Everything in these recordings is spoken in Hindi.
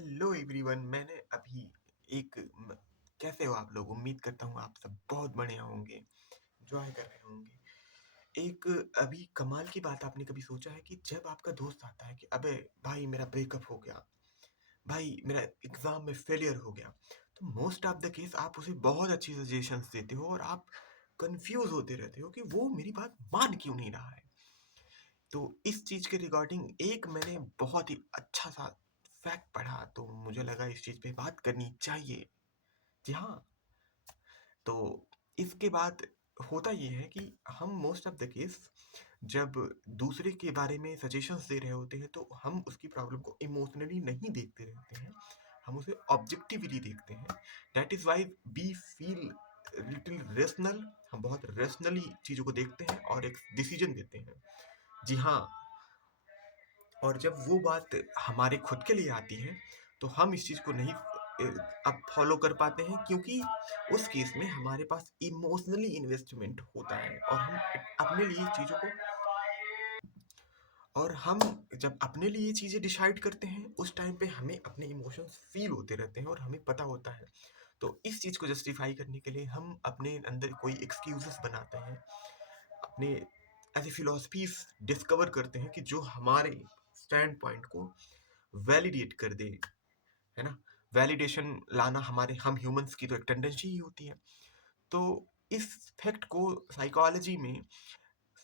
Hello everyone. मैंने अभी एक म- कैसे हो आप लोग? उम्मीद करता हूँ आप सब बहुत बढ़िया होंगे, एंजॉय कर रहे होंगे। एक अभी कमाल की बात, आपने कभी सोचा है कि जब आपका दोस्त आता है कि अबे भाई मेरा ब्रेकअप हो गया, भाई मेरा एग्जाम में फेलियर हो गया, तो मोस्ट ऑफ द केस आप उसे बहुत अच्छी सजेशंस देते हो और आप कंफ्यूज होते रहते हो कि वो मेरी बात मान क्यों नहीं रहा है। तो इस चीज़ के रिगार्डिंग एक मैंने बहुत ही अच्छा सा फैक्ट पढ़ा, तो मुझे लगा इस चीज़ पे बात करनी चाहिए। जी हाँ। तो इसके बाद होता ये है कि हम मोस्ट ऑफ द केस जब दूसरे के बारे में सजेशंस दे रहे होते हैं तो हम उसकी प्रॉब्लम को इमोशनली नहीं देखते रहते हैं, हम उसे ऑब्जेक्टिवली देखते हैं। That is why we feel little rational. हम बहुत रेशनली चीज़ों को देखते हैं और एक डिसीजन देते हैं। जी हाँ। और जब वो बात हमारे खुद के लिए आती है तो हम इस चीज़ को नहीं अब फॉलो कर पाते हैं, क्योंकि उस केस में हमारे पास इमोशनली इन्वेस्टमेंट होता है और हम अपने लिए चीज़ों को और हम जब अपने लिए चीज़ें डिसाइड करते हैं उस टाइम पे हमें अपने इमोशंस फील होते रहते हैं और हमें पता होता है। तो इस चीज़ को जस्टिफाई करने के लिए हम अपने अंदर कोई एक्सक्यूजेस बनाते हैं, अपने ऐसी फिलॉसफीज डिस्कवर करते हैं कि जो हमारे स्टैंड पॉइंट को वैलिडेट कर दे, है ना। वैलिडेशन लाना हमारे हम ह्यूमंस की तो एक टेंडेंसी ही होती है। तो इस फैक्ट को साइकोलॉजी में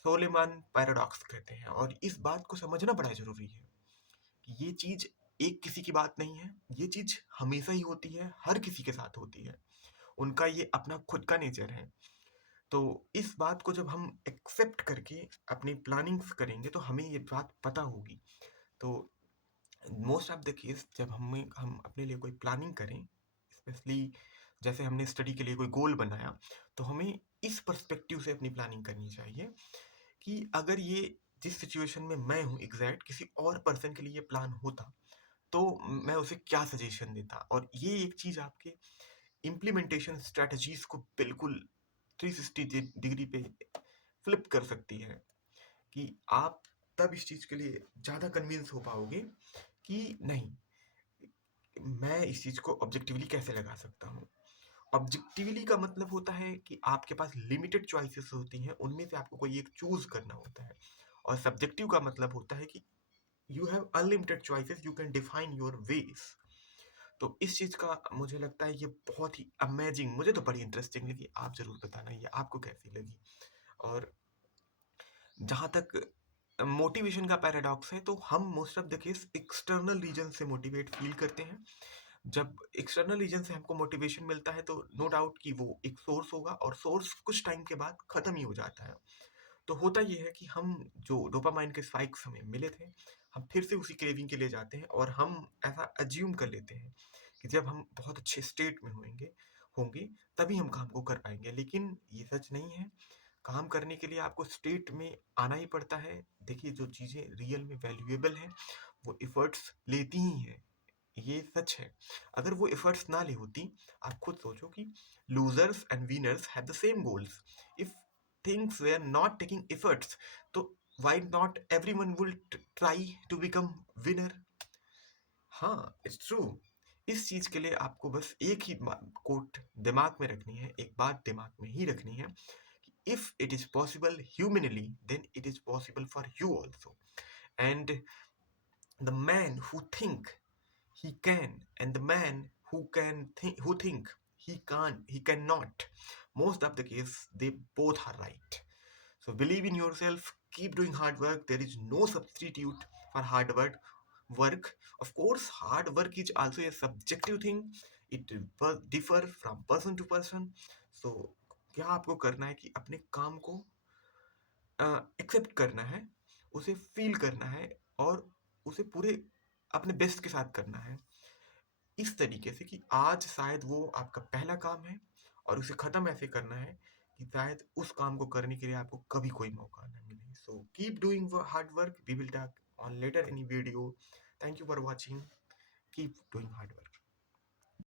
सोलेमान पैराडॉक्स कहते हैं और इस बात को समझना बड़ा ज़रूरी है कि ये चीज़ एक किसी की बात नहीं है, ये चीज़ हमेशा ही होती है, हर किसी के साथ होती है। उनका ये अपना खुद का नेचर है। तो इस बात को जब हम एक्सेप्ट करके अपनी प्लानिंग्स करेंगे तो हमें ये बात पता होगी। तो मोस्ट ऑफ द केस जब हम अपने लिए कोई प्लानिंग करें, स्पेशली जैसे हमने स्टडी के लिए कोई गोल बनाया, तो हमें इस पर्सपेक्टिव से अपनी प्लानिंग करनी चाहिए कि अगर ये जिस सिचुएशन में मैं हूँ एग्जैक्ट किसी और पर्सन के लिए ये प्लान होता तो मैं उसे क्या सजेशन देता। और ये एक चीज़ आपके इम्प्लीमेंटेशन स्ट्रेटजीज को बिल्कुल 360 डिग्री पे फ्लिप कर सकती है कि आप तब इस चीज़ के लिए ज़्यादा कन्विंस हो पाओगे कि नहीं, मैं इस चीज़ को ऑब्जेक्टिवली कैसे लगा सकता हूँ। ऑब्जेक्टिवली का मतलब होता है कि आपके पास लिमिटेड चॉइसेस होती हैं, उनमें से आपको कोई एक चूज करना होता है। और सब्जेक्टिव का मतलब होता है कि you have unlimited choices, you can define your ways. तो इस चीज़ का मुझे लगता है ये बहुत ही अमेजिंग, मुझे तो बड़ी इंटरेस्टिंग लगी। आप ज़रूर बताना ये आपको कैसी लगी। और जहाँ तक मोटिवेशन का पैराडॉक्स है, तो हम most of the case external reason से मोटिवेट फील करते हैं। जब एक्सटर्नल रीजन से हमको मोटिवेशन मिलता है तो नो डाउट कि वो एक सोर्स होगा और सोर्स कुछ टाइम के बाद ख़त्म ही हो जाता है। तो होता ये है कि हम जो डोपामाइन के स्पाइक्स हमें मिले थे, हम फिर से उसी क्रेविंग के लिए जाते हैं और हम ऐसा अज्यूम कर लेते हैं कि जब हम बहुत अच्छे स्टेट में होंगे होंगे तभी हम काम को कर पाएंगे, लेकिन ये सच नहीं है। काम करने के लिए आपको स्टेट में आना ही पड़ता है। देखिए, जो चीज़ें रियल में वैल्यूएबल हैं वो एफर्ट्स लेती ही हैं, ये सच है। अगर वो एफर्ट्स ना ले होती, आप खुद सोचो कि losers and winners have the same goals. If things were not taking efforts, तो why not everyone will try to become winner. हाँ, इट्स ट्रू। इस चीज के लिए आपको बस एक ही कोट दिमाग में रखनी है, एक बात दिमाग में ही रखनी है कि if it is possible humanly then it is possible for you also. And the man who think he can and the man who think he cannot, most of the case they both are right. So believe in yourself, keep doing hard work. There is no substitute for hard work. Of course, hard work is also a subjective thing. It differ from person to person. So क्या आपको करना है कि अपने काम को एक्सेप्ट करना है, उसे फील करना है और उसे पूरे अपने बेस्ट के साथ करना है, इस तरीके से कि आज शायद वो आपका पहला काम है और उसे ख़त्म ऐसे करना है कि शायद उस काम को करने के लिए आपको कभी कोई मौका ना मिले। So keep doing hard work, we will talk on later in video. Thank you for watching, keep doing hard work.